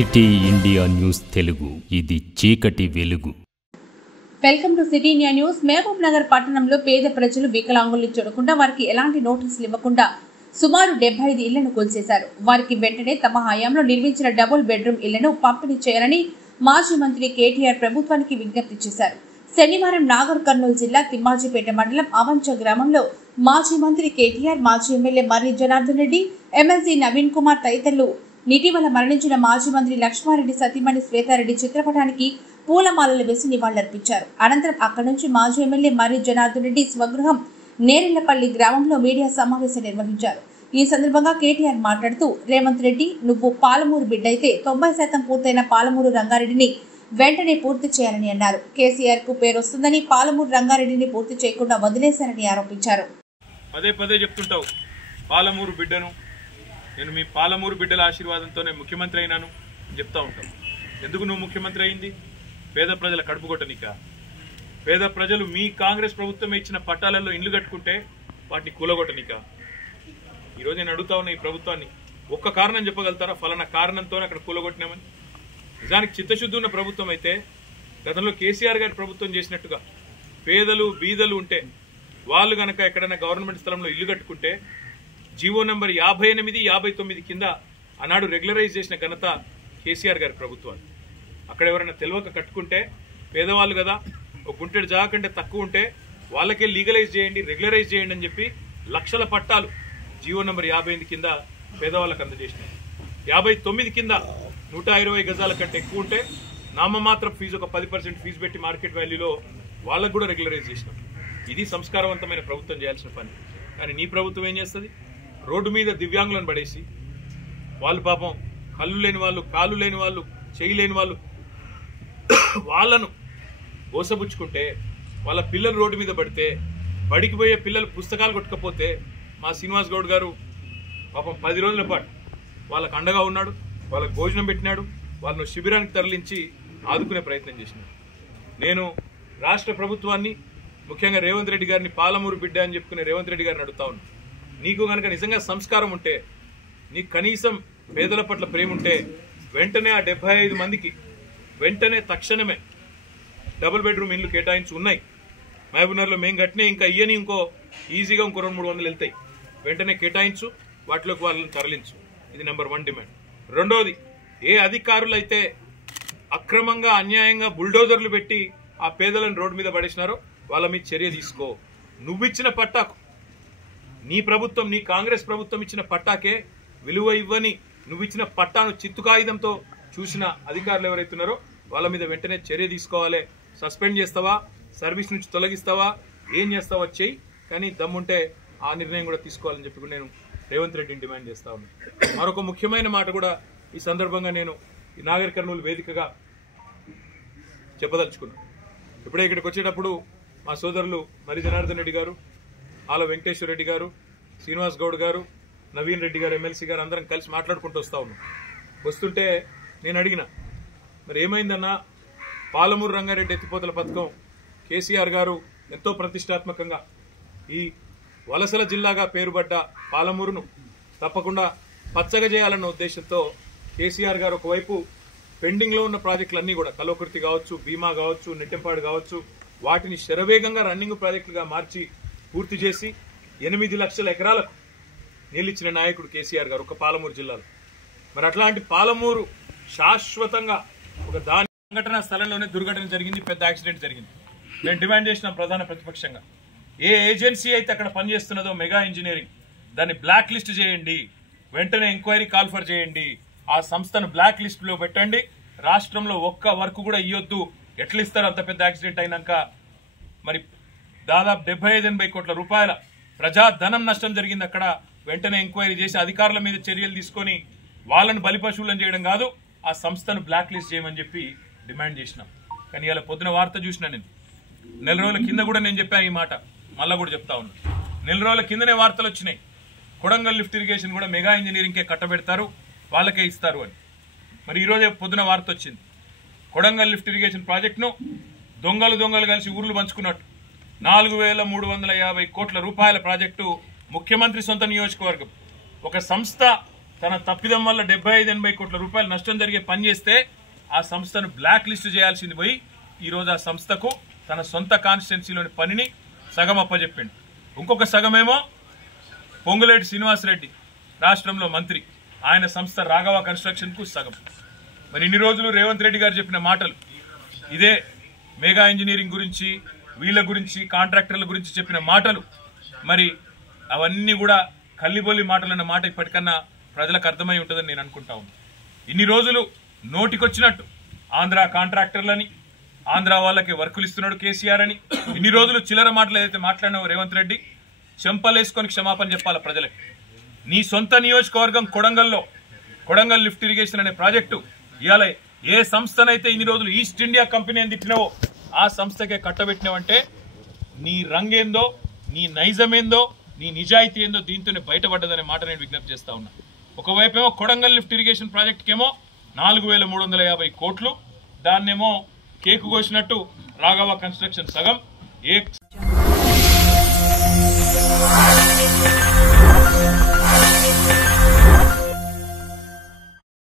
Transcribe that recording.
City India news Telugu, ఇది చీకటి వెలుగు. Welcome to city India news. Mahbub Nagar పట్టణంలో పేద ప్రజలు వికలాంగుల్ని చూడకుండా వారికి ఎలాంటి నోటీసులు ఇవ్వకుండా సుమారు 75 ఇళ్లను కూల్చేశారు. వారికి వెంటనే తమ హయాంలో నిర్మించిన డబుల్ బెడ్రూమ్ ఇళ్లను పంపిణీ చేయాలని మాజీ మంత్రి కేటీఆర్ ప్రభుత్వానికి విజ్ఞప్తి చేశారు. శనివారం నాగర్ కర్నూలు జిల్లా తిమ్మాజిపేట మండలం అవంచ గ్రామంలో మాజీ మంత్రి కేటీఆర్, మాజీ ఎమ్మెల్యే మర్రి జనార్దన్ రెడ్డి, ఎమ్మెల్సీ నవీన్ కుమార్ తదితరులు ఇటీవల మరణించిన మాజీ మంత్రి లక్ష్మారెడ్డి సతీమణి శ్వేతారెడ్డి చిత్రపటానికి పూలమాలలు వేసి నివాళులర్పించారు. అనంతరం అక్కడి నుంచి మాజీ ఎమ్మెల్యే మర్రి జనార్దన్ రెడ్డి స్వగృహం నేరెళ్లపల్లి గ్రామంలో మీడియా సమావేశం నిర్వహించారు. ఈ సందర్భంగా కేటీఆర్ మాట్లాడుతూ, రేవంత్ రెడ్డి, నువ్వు పాలమూరు బిడ్డైతే 90% పూర్తయిన పాలమూరు రంగారెడ్డిని వెంటనే పూర్తి చేయాలని అన్నారు. కేసీఆర్ కు పేరు వస్తుందని పాలమూరు రంగారెడ్డిని పూర్తి చేయకుండా వదిలేశారని ఆరోపించారు. పదే పదే చెప్తుంటావు, పాలమూరు బిడ్డను, నేను మీ పాలమూరు బిడ్డల ఆశీర్వాదంతోనే ముఖ్యమంత్రి అయినాను అని చెప్తా ఉంటాం. ఎందుకు నువ్వు ముఖ్యమంత్రి అయింది? పేద ప్రజల కడుపు కొట్టనిక. పేద ప్రజలు మీ కాంగ్రెస్ ప్రభుత్వం ఇచ్చిన పట్టాలలో ఇండ్లు కట్టుకుంటే వాటిని కూలగొట్టనిక. ఈరోజు నేను అడుగుతా ఉన్నా ఈ ప్రభుత్వాన్ని, ఒక్క కారణం చెప్పగలుగుతారా ఫలానా కారణంతోనే అక్కడ కూలగొట్టినామని? నిజానికి చిత్తశుద్ధి ఉన్న ప్రభుత్వం అయితే గతంలో కేసీఆర్ గారి ప్రభుత్వం చేసినట్టుగా పేదలు బీదలు ఉంటే వాళ్ళు కనుక ఎక్కడైనా గవర్నమెంట్ స్థలంలో ఇల్లు కట్టుకుంటే జీవో నంబర్ 58, 59 కింద ఆనాడు రెగ్యులరైజ్ చేసిన ఘనత కేసీఆర్ గారి ప్రభుత్వాలు. అక్కడ ఎవరైనా తెలియక కట్టుకుంటే పేదవాళ్ళు కదా, ఒక గుంటెడు జాగా కంటే తక్కువ ఉంటే వాళ్ళకే లీగలైజ్ చేయండి, రెగ్యులరైజ్ చేయండి అని చెప్పి లక్షల పట్టాలు జీవో నంబర్ 58 కింద పేదవాళ్ళకు అందజేసినాయి. 59 కింద 120 గజాల కంటే ఎక్కువ ఉంటే నామమాత్రం ఫీజు, ఒక 10% ఫీజు పెట్టి మార్కెట్ వాల్యూలో వాళ్ళకు కూడా రెగ్యులరైజ్ చేసినాం. ఇది సంస్కారవంతమైన ప్రభుత్వం చేయాల్సిన పని. కానీ నీ ప్రభుత్వం ఏం చేస్తుంది? రోడ్డు మీద దివ్యాంగులను పడేసి, వాళ్ళు పాపం కళ్ళు లేని వాళ్ళు, కాళ్ళు లేని వాళ్ళు, చేయి లేని వాళ్ళు, వాళ్ళను గోసబుచ్చుకుంటే, వాళ్ళ పిల్లలు రోడ్డు మీద పడితే, బడికి పోయే పిల్లలు పుస్తకాలు కొట్టుకపోతే మా శ్రీనివాస్ గౌడ్ గారు పాపం 10 రోజుల పాటు వాళ్ళకు అండగా ఉన్నాడు, వాళ్ళకు భోజనం పెట్టినాడు, వాళ్ళను శిబిరానికి తరలించి ఆదుకునే ప్రయత్నం చేసినాడు. నేను రాష్ట్ర ప్రభుత్వాన్ని, ముఖ్యంగా రేవంత్ రెడ్డి గారిని, పాలమూరు బిడ్డ అని చెప్పుకునే రేవంత్ రెడ్డి గారిని అడుగుతా ఉన్నా, నీకు కనుక నిజంగా సంస్కారం ఉంటే, నీకు కనీసం పేదల పట్ల ప్రేమ ఉంటే, వెంటనే ఆ 75 మందికి వెంటనే తక్షణమే డబుల్ బెడ్రూమ్ ఇల్లు కేటాయించి ఉన్నాయి. మహబూబ్నగర్లో మేము కట్టినే ఇంకా ఇయ్యని ఇంకో ఈజీగా ఇంకో 200-300 వెళ్తాయి. వెంటనే కేటాయించు, వాటిలోకి వాళ్ళని తరలించు. ఇది నెంబర్ 1 డిమాండ్. రెండోది, ఏ అధికారులైతే అక్రమంగా అన్యాయంగా బుల్డోజర్లు పెట్టి ఆ పేదలను రోడ్డు మీద పడేసినారో వాళ్ళ మీద చర్య తీసుకో. నువ్విచ్చిన పట్టాకు, నీ ప్రభుత్వం, నీ కాంగ్రెస్ ప్రభుత్వం ఇచ్చిన పట్టాకే విలువ ఇవ్వని నువ్విచ్చిన పట్టాను చిత్తు కాగితంతో చూసిన అధికారులు ఎవరైతున్నారో వాళ్ళ మీద వెంటనే చర్య తీసుకోవాలి. సస్పెండ్ చేస్తావా, సర్వీస్ నుంచి తొలగిస్తావా, ఏం చేస్తావా చెయ్యి, కానీ దమ్ముంటే ఆ నిర్ణయం కూడా తీసుకోవాలని చెప్పి నేను రేవంత్ రెడ్డిని డిమాండ్ చేస్తా ఉన్నాను. మరొక ముఖ్యమైన మాట కూడా ఈ సందర్భంగా నేను ఈ నాగర్ కర్నూలు వేదికగా చెప్పదలుచుకున్నాను. ఇప్పుడే ఇక్కడికి వచ్చేటప్పుడు మా సోదరులు మర్రి జనార్దన్ రెడ్డి గారు, ఆల వెంకటేశ్వర రెడ్డి గారు, శ్రీనివాస్ గౌడ్ గారు, నవీన్ రెడ్డి గారు, ఎమ్మెల్సీ గారు అందరం కలిసి మాట్లాడుకుంటూ వస్తా ఉన్నాం. వస్తుంటే నేను అడిగిన, మరి ఏమైందన్నా, పాలమూరు రంగారెడ్డి ఎత్తిపోతల పథకం కేసీఆర్ గారు ఎంతో ప్రతిష్టాత్మకంగా ఈ వలసల జిల్లాగా పేరుపడ్డ పాలమూరును తప్పకుండా పచ్చగా చేయాలన్న ఉద్దేశంతో కేసీఆర్ గారు ఒకవైపు పెండింగ్లో ఉన్న ప్రాజెక్టులన్నీ కూడా, కల్వకుర్తి కావచ్చు, భీమా కావచ్చు, నెట్టెంపాడు కావచ్చు, వాటిని శరవేగంగా రన్నింగ్ ప్రాజెక్టులుగా మార్చి పూర్తి చేసి 8 లక్షల ఎకరాలకు నీళ్ళిచ్చిన నాయకుడు కేసీఆర్ గారు ఒక పాలమూరు జిల్లాలో. మరి అట్లాంటి పాలమూరు శాశ్వతంగా ఒక దాని సంఘటన స్థలంలోనే దుర్ఘటన జరిగింది, పెద్ద యాక్సిడెంట్ జరిగింది. మేము డిమాండ్ చేసినాం ప్రధాన ప్రతిపక్షంగా, ఏ ఏజెన్సీ అయితే అక్కడ పనిచేస్తున్నదో మెగా ఇంజనీరింగ్, దాన్ని బ్లాక్ లిస్ట్ చేయండి, వెంటనే ఎంక్వైరీ కాల్ఫర్ చేయండి, ఆ సంస్థను బ్లాక్ లిస్ట్ లో పెట్టండి, రాష్ట్రంలో ఒక్క వర్క్ కూడా ఇవ్వద్దు. ఎట్లా ఇస్తారు అంత పెద్ద యాక్సిడెంట్ అయినాక? మరి దాదాపు 75-80 కోట్ల రూపాయల ప్రజాధనం నష్టం జరిగింది అక్కడ. వెంటనే ఎంక్వైరీ చేసి అధికారుల మీద చర్యలు తీసుకొని వాళ్ళను బలిపశువులను చేయడం కాదు, ఆ సంస్థను బ్లాక్ లిస్ట్ చేయమని చెప్పి డిమాండ్ చేసినాం. కానీ ఇలా పొద్దున వార్త చూసినా నేను, నెల రోజుల కింద కూడా నేను చెప్పాను ఈ మాట, మళ్ళా కూడా చెప్తా ఉన్నా. నెల రోజుల కిందనే వార్తలు వచ్చినాయి, కొడంగల్ లిఫ్ట్ ఇరిగేషన్ కూడా మెగా ఇంజనీరింగ్కే కట్టబెడతారు, వాళ్ళకే ఇస్తారు అని. మరి ఈరోజే పొద్దున వార్త వచ్చింది, కొడంగల్ లిఫ్ట్ ఇరిగేషన్ ప్రాజెక్టును దొంగలు కలిసి ఊర్లు పంచుకున్నట్టు 4350 కోట్ల రూపాయల ప్రాజెక్టు ముఖ్యమంత్రి సొంత నియోజకవర్గం, ఒక సంస్థ తన తప్పిదం వల్ల 75-80 కోట్ల రూపాయలు నష్టం జరిగే పని చేస్తే ఆ సంస్థను బ్లాక్ లిస్ట్ చేయాల్సింది పోయి ఈరోజు ఆ సంస్థకు తన సొంత కాన్స్టిట్యున్సీలోని పనిని సగం అప్పచెప్పిండు. ఇంకొక సగమేమో పొంగులేటి శ్రీనివాసరెడ్డి రాష్ట్రంలో మంత్రి, ఆయన సంస్థ రాఘవ కన్స్ట్రక్షన్ కు సగం. మరి ఇన్ని రోజులు రేవంత్ రెడ్డి గారు చెప్పిన మాటలు ఇదే మెగా ఇంజనీరింగ్ గురించి, వీళ్ళ గురించి, కాంట్రాక్టర్ల గురించి చెప్పిన మాటలు, మరి అవన్నీ కూడా కల్లిబొల్లి మాటలు అన్న మాట ఇప్పటికన్నా ప్రజలకు అర్థమై ఉంటుందని నేను అనుకుంటా ఉన్నాను. ఇన్ని రోజులు నోటికొచ్చినట్టు ఆంధ్ర కాంట్రాక్టర్లని, ఆంధ్ర వాళ్ళకి వర్కులు ఇస్తున్నాడు కేసీఆర్ అని ఇన్ని రోజులు చిల్లర మాటలు ఏదైతే మాట్లాడినావో రేవంత్ రెడ్డి, చెంపలేసుకొని క్షమాపణ చెప్పాలి ప్రజలకి. నీ సొంత నియోజకవర్గం కొడంగల్ లిఫ్ట్ ఇరిగేషన్ అనే ప్రాజెక్టు ఇవాళ ఏ సంస్థనైతే ఇన్ని రోజులు ఈస్ట్ ఇండియా కంపెనీ అని తిట్టినావో ఆ సంస్థకే కట్టబెట్టినావంటే నీ రంగేందో, నీ నైజమేందో, నీ నిజాయితీ ఏందో దీంతోనే బయటపడ్డదనే మాట నేను విజ్ఞప్తి చేస్తా ఉన్నా. ఒకవైపేమో కొడంగల్ లిఫ్ట్ ఇరిగేషన్ ప్రాజెక్టుకేమో 4,350 కోట్లు, దాన్నేమో కేకు కోసినట్టు రాఘవ కన్స్ట్రక్షన్ సగం, ఏ